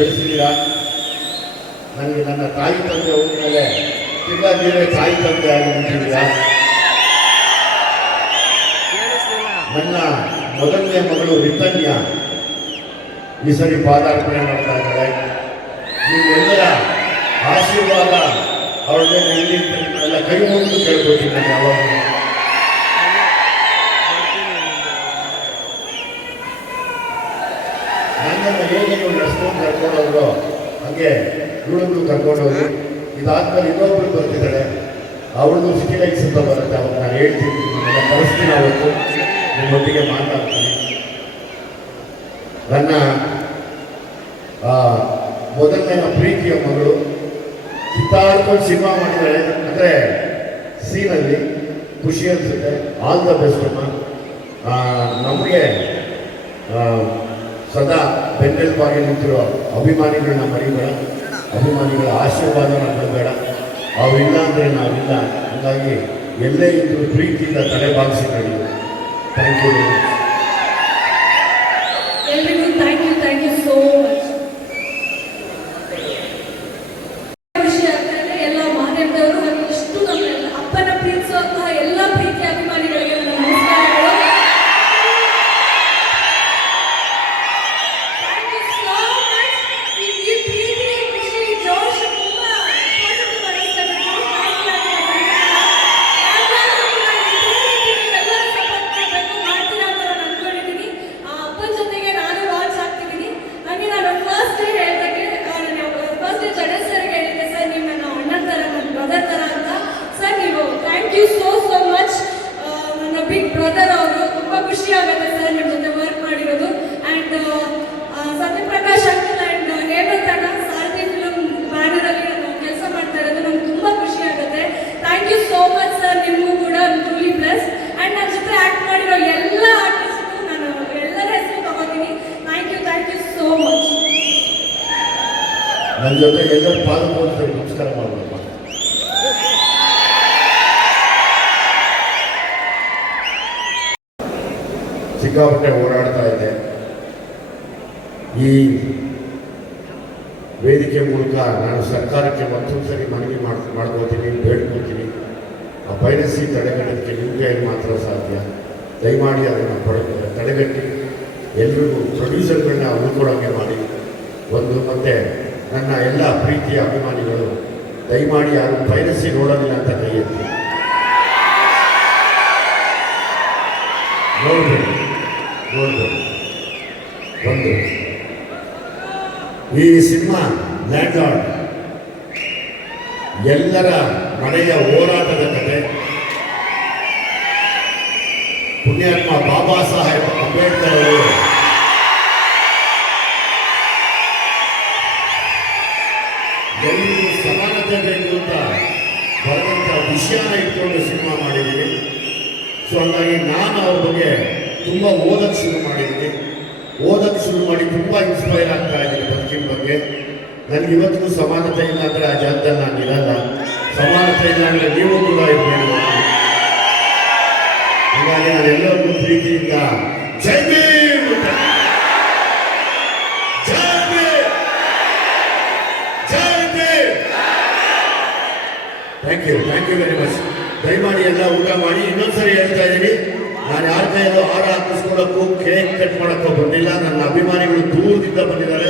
ಬೆಳೆಸಿದ್ದೀರಾ. ನನಗೆ ನನ್ನ ತಾಯಿ ತಂದೆ ಹೋದ ಮೇಲೆ ತಿರ್ಗಾ ನೀವೇ ತಾಯಿ ತಂದೆ ಆಗಿ ನಿಂತಿದ್ದೀರಾ. ನನ್ನ ಮೊದಲನೇ ಮಗಳು ರಿತನ್ಯ ಈ ಸರಿ ಪಾದಾರ್ಪಣೆ ಮಾಡ್ತಾ ಇದ್ದಾರೆ. ನಿಮ್ಮೆಲ್ಲರ ಆಶೀರ್ವಾದ ಅವಳಿಗೆ ಎಲ್ಲ ಕೈ ಮುಗಿದು ಕೇಳ್ಕೊತೀನಿ ನಾನು ಯಾವಾಗ. ನನ್ನನ್ನು ಹೇಗೆ ನೀವು ನಡೆಸ್ಕೊಂಡು ಕರ್ಕೊಂಡೋದ್ರು ಹಾಗೆ ಇವಳನ್ನು ಕರ್ಕೊಂಡೋಗಿ ಇದಾದ್ಮೇಲೆ ಇನ್ನೊಬ್ರು ಬರ್ತಿದ್ದಾಳೆ. ಅವಳನ್ನು ಸ್ಟಿಲೈಕ್ಸ್ ಅಂತ ಬರುತ್ತೆ. ಅವಾಗ ನಾನು ಹೇಳ್ತೀನಿ, ನನ್ನ ಕಳಿಸ್ತೀನಿ, ಅವತ್ತು ನಿಮ್ಮೊಟ್ಟಿಗೆ ಮಾತಾಡ್ತೀನಿ. ನನ್ನ ಮೊದಲನೇ ಪ್ರೀತಿಯ ಮಗಳು ಕಿತ್ತಾಡ್ಕೊಂಡು ಸಿನಿಮಾ ಮಾಡಿದ್ದಾಳೆ. ಅಂದರೆ ಸೀನಲ್ಲಿ ಖುಷಿ ಅನಿಸುತ್ತೆ. ಆಲ್ ದ ಬೆಸ್ಟ್ ಅಮ್ಮ. ನಮಗೆ ಸದಾ ಬೆನ್ನೆಲುಬಾಗಿ ನಿಂತಿರೋ ಅಭಿಮಾನಿಗಳನ್ನ ಮರಿಬೇಡ, ಅಭಿಮಾನಿಗಳ ಆಶೀರ್ವಾದ ನಮಗೆ ಬೇಡ. ಅವರಿಲ್ಲ ಅಂದರೆ ನಾವಿಲ್ಲ. ಹಾಗಾಗಿ ಎಲ್ಲೇ ಇದ್ದರೂ ಪ್ರೀತಿಯಿಂದ ತಲೆ ಬಾಗಿಸಿ ನಡಿ. Thank you. ಎಲ್ರಿಗೂ ಥ್ಯಾಂಕ್ ಯು ಸೋ ಮಚ್. ಖುಷಿ ಆಗ್ತಾ ಇದೆ ಎಲ್ಲ ಮಾಧ್ಯಮದವರು ಹಾಗೂ ಇಷ್ಟು ನಮ್ಮ ಅಪ್ಪನ ಪ್ರೀತಿಸುವಂತಹ ಎಲ್ಲ ಪ್ರೀತಿ ಅಭಿಮಾನಿಗಳಿಗೆ ನನ್ನ ನಮಸ್ಕಾರಗಳು. Thank you so much. ಈ ಪ್ರೀತಿ ಖುಷಿ ಜೋಶ್ ತುಂಬ ಬಿಗ್ ಬ್ರದರ್ ಅವರು. ತುಂಬ ಖುಷಿ ಆಗುತ್ತೆ ಸರ್ ನಿಮ್ಮ ಜೊತೆ ವರ್ಕ್ ಮಾಡಿರೋದು. And Satyaprakash uncle and Hemant ಅಣ್ಣ ಸಾರಥಿ ಫಿಲ್ಮ್ ಬ್ಯಾನರಲ್ಲಿ ನಾನು ಕೆಲಸ ಮಾಡ್ತಾ ಇರೋದು ನಂಗೆ ತುಂಬ ಖುಷಿ ಆಗುತ್ತೆ. Thank you so much sir. ನಿಮಗೂ ಕೂಡ ಟ್ರೂಲಿ ಪ್ಲಸ್. ಆ್ಯಂಡ್ ನನ್ನ ಜೊತೆ ಆ್ಯಕ್ಟ್ ಮಾಡಿರೋ ಎಲ್ಲ ಆರ್ಟಿಸ್ಟು ನಾನು ಎಲ್ಲರ ಹೆಸರು ತಗೋತೀನಿ. Thank you so much. ನನ್ನ ಜೊತೆ ಎಲ್ಲರೂ ಪಾಲ್ಗೊಳ್ತಾರೆ. ನಮಸ್ಕಾರ ಮಾಡಬೇಕು. ಸಿಕ್ಕಾಪಟ್ಟೆ ಓಡಾಡ್ತಾ ಇದೆ. ಈ ವೇದಿಕೆ ಮೂಲಕ ನಾನು ಸರ್ಕಾರಕ್ಕೆ ಮತ್ತೊಂದು ಸರಿ ಮನವಿ ಮಾಡ್ಕೋತೀನಿ, ಬೇಡ್ಕೋತೀನಿ. ಆ ಪೈರಸಿ ತಡೆಗಟ್ಟೋದಕ್ಕೆ ನಿಮ್ಮ ಕೈಯಲ್ಲಿ ಮಾತ್ರ ಸಾಧ್ಯ. ದಯಮಾಡಿ ಅದನ್ನು ತಡೆಗಟ್ಟಿ ಎಲ್ರಿಗೂ ಪ್ರೊಡ್ಯೂಸರ್ಗಳನ್ನ ಉಳ್ಕೊಡೋಂಗೆ ಮಾಡಿ. ಮತ್ತು ನನ್ನ ಎಲ್ಲ ಪ್ರೀತಿಯ ಅಭಿಮಾನಿಗಳು ದಯಮಾಡಿ ಯಾರು ಪೈರಸಿ ನೋಡೋದಿಲ್ಲ ಅಂತ ಕೈ ಎತ್ತಿ ನೋಡಬೇಕು. ಒಂದು ಈ ಸಿನಿಮಾ ಲ್ಯಾಂಡ್ಲಾರ್ಡ್ ಎಲ್ಲರ ಮನೆಯ ಹೋರಾಟದ ಕತೆ. ಪುಣ್ಯಾತ್ಮ ಬಾಬಾ ಸಾಹೇಬ್ ಅಂಬೇಡ್ಕರ್ ಅವರು ಎಲ್ಲರಿಗೂ ಸಮಾನತೆ ಬೇಕು ಅಂತ ಬರೆದಂಥ ವಿಷಯನ ಇಟ್ಕೊಂಡು ಸಿನಿಮಾ ಮಾಡಿದ್ದೀವಿ. ಸೊ ಹಾಗಾಗಿ ನಾನು ಅವ್ರ ಬಗ್ಗೆ ತುಂಬ ಓದಕ್ಕೆ ಶುರು ಮಾಡಿ ತುಂಬ ಇನ್ಸ್ಪೈರ್ ಆಗ್ತಾ ಇದ್ದೀನಿ ಬದುಕಿನ ಬಗ್ಗೆ. ನನಗೆ ಇವತ್ತಿಗೂ ಸಮಾನತೆ ಇಲ್ಲ ಅಂದರೆ ಆ ಜಾಗದಲ್ಲಿ ನಾನು ಇರಲ್ಲ. ಸಮಾನತೆ ಇಲ್ಲ ಅಂದರೆ ನೀವು ಕೂಡ ಇರಬೇಕು. ಹಾಗಾಗಿ ನಾನೆಲ್ಲರಿಗೂ ಪ್ರೀತಿಯಿಂದ ಜೈ ಭೀಮ್, ಜೈ ಭೀಮ್, ಜೈ Bhim. Thank you very much. ದಯಮಾಡಿ ಎಲ್ಲ ಊಟ ಮಾಡಿ. ಇನ್ನೊಂದ್ಸರಿ ಹೇಳ್ತಾ ಇದ್ದೀನಿ, ನಾನು ಯಾರ ಕೈಯಲ್ಲೂ ಹಾರ ಹಾಕಿಸ್ಕೊಳಕ್ಕೂ ಕೇಕ್ ಕಟ್ ಮಾಡೋಕ್ಕೂ ಬಂದಿಲ್ಲ. ನನ್ನ ಅಭಿಮಾನಿಗಳು ದೂರದಿಂದ ಬಂದಿದ್ದಾರೆ.